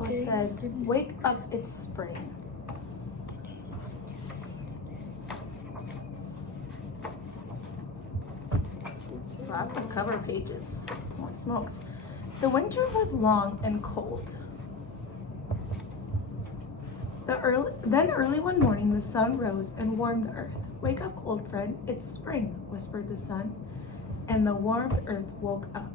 So it says, wake up, it's spring. Lots of cover pages. Holy smokes. The winter was long and cold. Then early one morning, the sun rose and warmed the earth. Wake up, old friend, it's spring, whispered the sun, and the warmed earth woke up.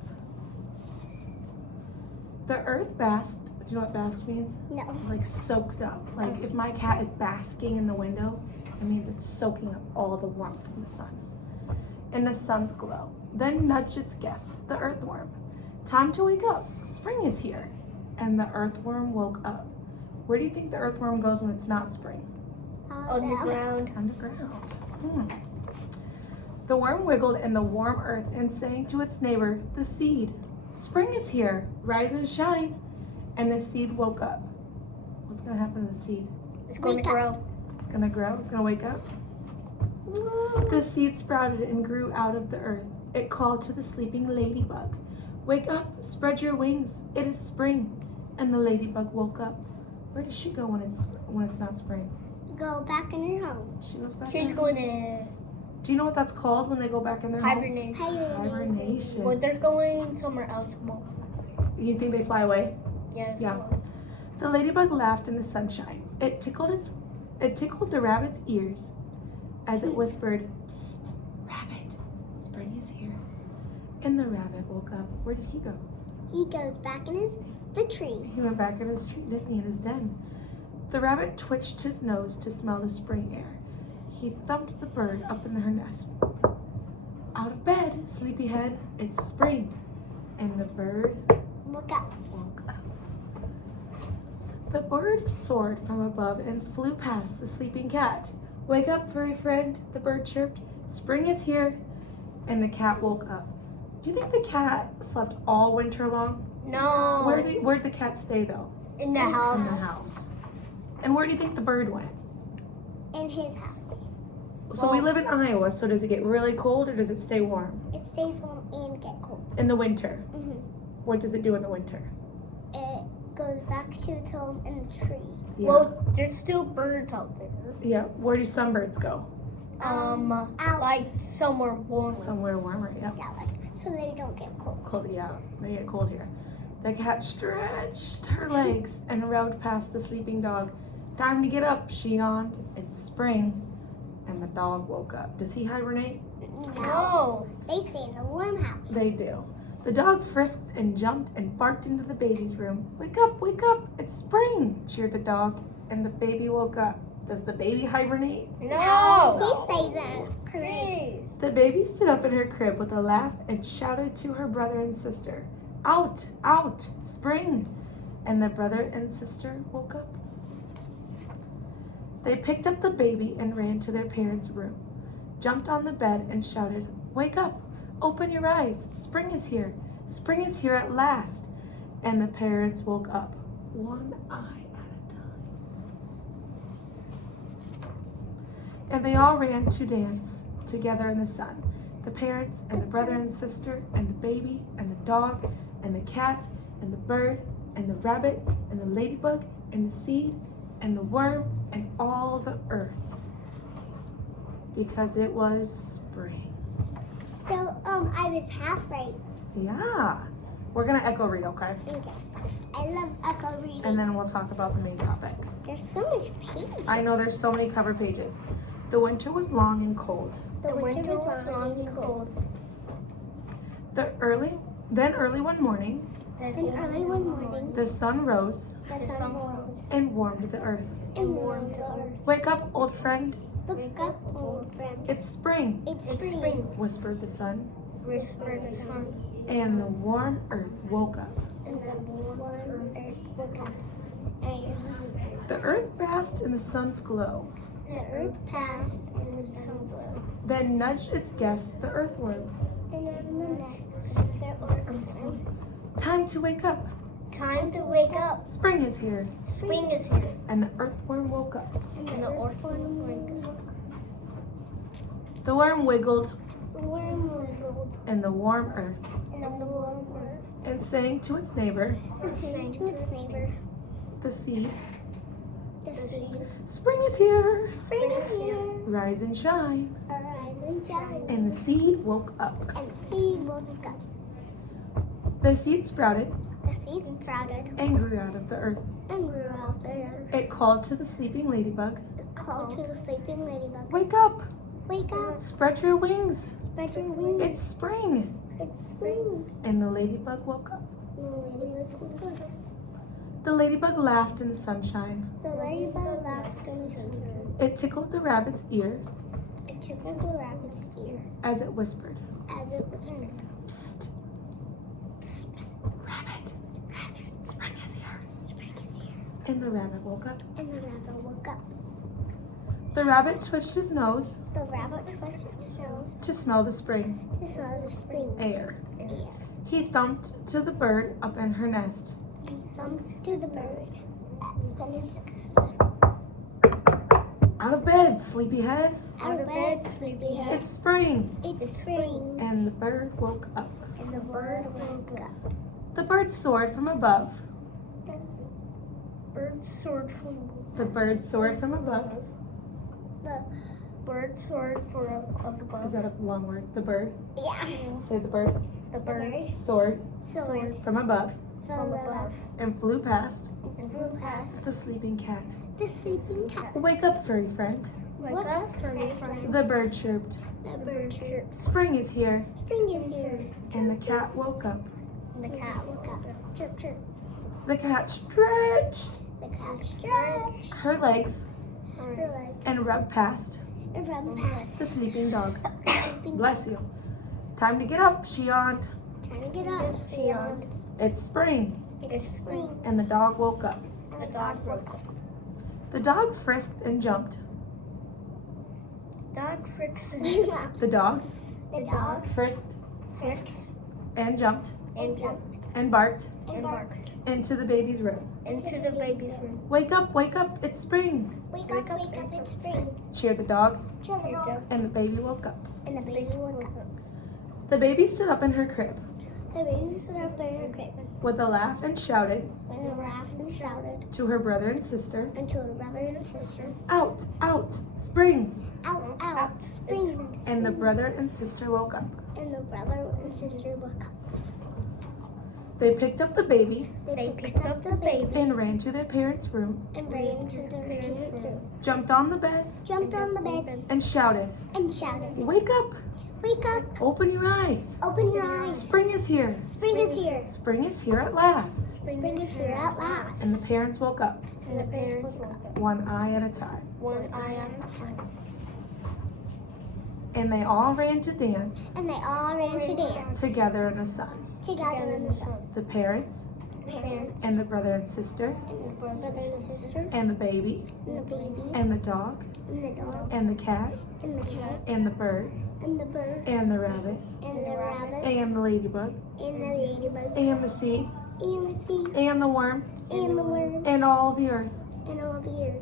The earth basked. Do you know what bask means? No. Like soaked up. Like if my cat is basking in the window, it means it's soaking up all the warmth from the sun. In the sun's glow. Then nudged its guest, the earthworm. Time to wake up. Spring is here. And the earthworm woke up. Where do you think the earthworm goes when it's not spring? Underground. Underground. The worm wiggled in the warm earth and sang to its neighbor, the seed. Spring is here. Rise and shine. And the seed woke up. What's going to happen to the seed? It's going to grow. It's going to grow. It's going to wake up. The seed sprouted and grew out of the earth. It called to the sleeping ladybug. Wake up, spread your wings. It is spring. And the ladybug woke up. Where does she go when it's not spring? Go back in her home. She goes back. She's going to Do you know what that's called when they go back in their home? Hibernation. Well, they're going somewhere else more. You think they fly away? Yes. Yeah. The ladybug laughed in the sunshine. It tickled the rabbit's ears as it whispered, "Psst, rabbit, spring is here." And the rabbit woke up. Where did he go? He goes back in the tree. He went back in his tree, didn't he, in his den. The rabbit twitched his nose to smell the spring air. He thumped the bird up in her nest. Out of bed, sleepyhead, it's spring. And the bird Woke up. woke up. The bird soared from above and flew past the sleeping cat. Wake up, furry friend, the bird chirped. Spring is here. And the cat woke up. Do you think the cat slept all winter long? No. Where'd the cat stay though? In the house. In the house. And where do you think the bird went? In his house. So we live in Iowa, so does it get really cold or does it stay warm? It stays warm and get cold. In the winter. Mhm. What does it do in the winter? It goes back to its home in the tree. Yeah. Well, there's still birds out there. Yeah. Where do some birds go? Out. Like somewhere warm. Somewhere warmer, yeah. Yeah, like so they don't get cold. Cold, yeah. They get cold here. The cat stretched her legs and rubbed past the sleeping dog. Time to get up, she yawned. It's spring. And the dog woke up. Does he hibernate? No. They stay in the warm house. They do. The dog frisked and jumped and barked into the baby's room. Wake up, it's spring, cheered the dog. And the baby woke up. Does the baby hibernate? No. He stays in his crib. Please. The baby stood up in her crib with a laugh and shouted to her brother and sister, "Out, out, spring!" And the brother and sister woke up. They picked up the baby and ran to their parents' room, jumped on the bed and shouted, "Wake up, open your eyes, spring is here at last." And the parents woke up, one eye at a time. And they all ran to dance together in the sun. The parents and the brother and sister and the baby and the dog and the cat and the bird and the rabbit and the ladybug and the seed and the worm and all the earth. Because it was spring. So I was half right. Yeah. We're gonna echo read, okay? Okay. I love echo reading. And then we'll talk about the main topic. There's so much pages. I know there's so many cover pages. The winter was long and cold. The winter was long and cold. Then early one morning, And early one morning, the sun rose the sun rose and warmed the earth. and warmed the earth. Wake up, old friend. Look up, old friend. It's spring, It's It's spring. spring. whispered the sun. Whispered the sun. And the warm earth woke up. And the warm earth woke up. And The earth basked in the sun's glow, the earth passed and the sun glowed. then nudged its guest, the earthworm. And on the neck was their earthworm. Time to wake up. Time to wake up. Spring is here. Spring is here. And the earthworm woke up. And the And the earthworm woke up. The worm wiggled The worm wiggled in the warm earth in the warm earth and sang to its neighbor, and sang to its neighbor, the seed. The seed. Spring is here. Spring is here. Rise and shine. Arise and shine. And the seed woke up. And the seed woke up. The seed sprouted The seed sprouted and grew out of the earth. and grew out there. It called to the sleeping ladybug. It called to the sleeping ladybug. Wake up. Wake up. Spread your wings. Spread your wings. It's spring. It's spring. And the ladybug woke up. And the ladybug woke up. The ladybug laughed in the sunshine. The ladybug laughed in the sunshine. It tickled the rabbit's ear It tickled the rabbit's ear as it whispered, as it whispered. Psst, Psst, psst. rabbit, spring is here. Spring is here. And the rabbit woke up. And the rabbit woke up. The rabbit twitched his nose The rabbit twisted its nose to smell the spring to smell the spring air. air. He thumped to the bird up in her nest. He thumped to the bird and his Out of bed, sleepyhead. out of bed, sleepyhead. It's spring. It's spring. And the bird woke up. And the bird woke up. The bird soared from above. The bird soared from The bird soared from above. the bird soared from above. Is that a long word? The bird. Yeah. Say the bird. The bird Soared soared from above from above and flew past and flew past the sleeping cat. the sleeping cat. Wake up, furry friend. Wake up, furry friend. The bird chirped. The bird chirped. Spring is here. Spring is here. And the cat woke up. And the cat woke up. Chirp, chirp. The cat stretched The cat stretched her legs her legs and rubbed past and ran past the sleeping dog. sleeping Bless you. Time to get up, she yawned. Trying to get up, she yawned. It's spring. It's spring. And the dog woke up. And the dog woke up. The dog frisked and jumped. Dog fricks The dog The dog frisked fricks and jumped and jumped and barked and barked into the baby's room. into the baby's room. Wake up, it's spring. Wake up, it's spring. Cheered the dog, Cheer the dog. and the baby woke up. And the baby woke up. The baby stood up in her crib The baby stood up in her crib with a laugh and shouted and laughed and shouted to her brother and sister, and to her brother and sister, Out, out, spring. out, out, spring. And the brother and sister woke up. And the brother and sister woke up. They picked up the baby They picked up the baby and ran to their parents' room, and ran to their parents' room, jumped on the bed, jumped on the bed and shouted, and shouted, Wake up, Wake up, open your eyes. open your eyes. Spring is here. Spring is here. Spring is here at last. Spring is here at last. And the parents woke up, And the parents woke up. one eye at a time. One eye at a time. And they all ran to dance And they all ran to dance together in the sun. together in the sun. The parents Parents and the brother and sister and the brother and sister and the baby and the baby and the dog and the dog and the cat and the cat and the bird and the bird and the rabbit and the rabbit and the ladybug and the ladybug and the seed and the sea and the worm and the worm and all the earth and all the earth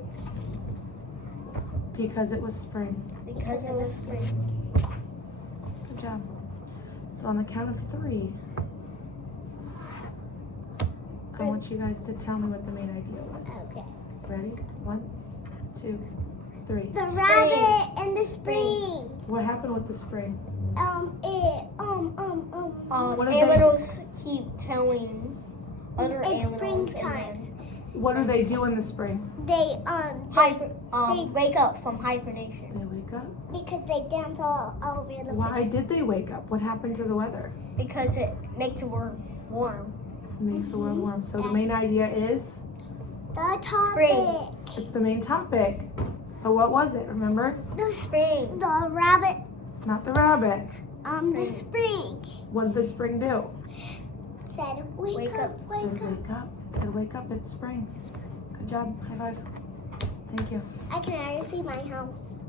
because it was spring. because it was spring. Good job. So on the count of 3, I want you guys to tell me what the main idea was. Okay. Ready? 1, 2, 3. The rabbit and the spring. What happened with the spring? What did they Animals keep telling other It's animals. spring and times. What do they do in the spring? They Wake up from hibernation. They wake up. because they dance all over the Why place. did they wake up? What happened to the weather? Because it makes the world warm. It makes the world warm. So the main idea is, The topic. Spring. it's the main topic. But what was it? Remember? The Spring. The rabbit. Not the rabbit. The spring What did the spring do? said, "Wake, Wake up, up." It wake said up." wake up. It said wake up, it's spring. Good job. High five. Thank you. I can already see my house.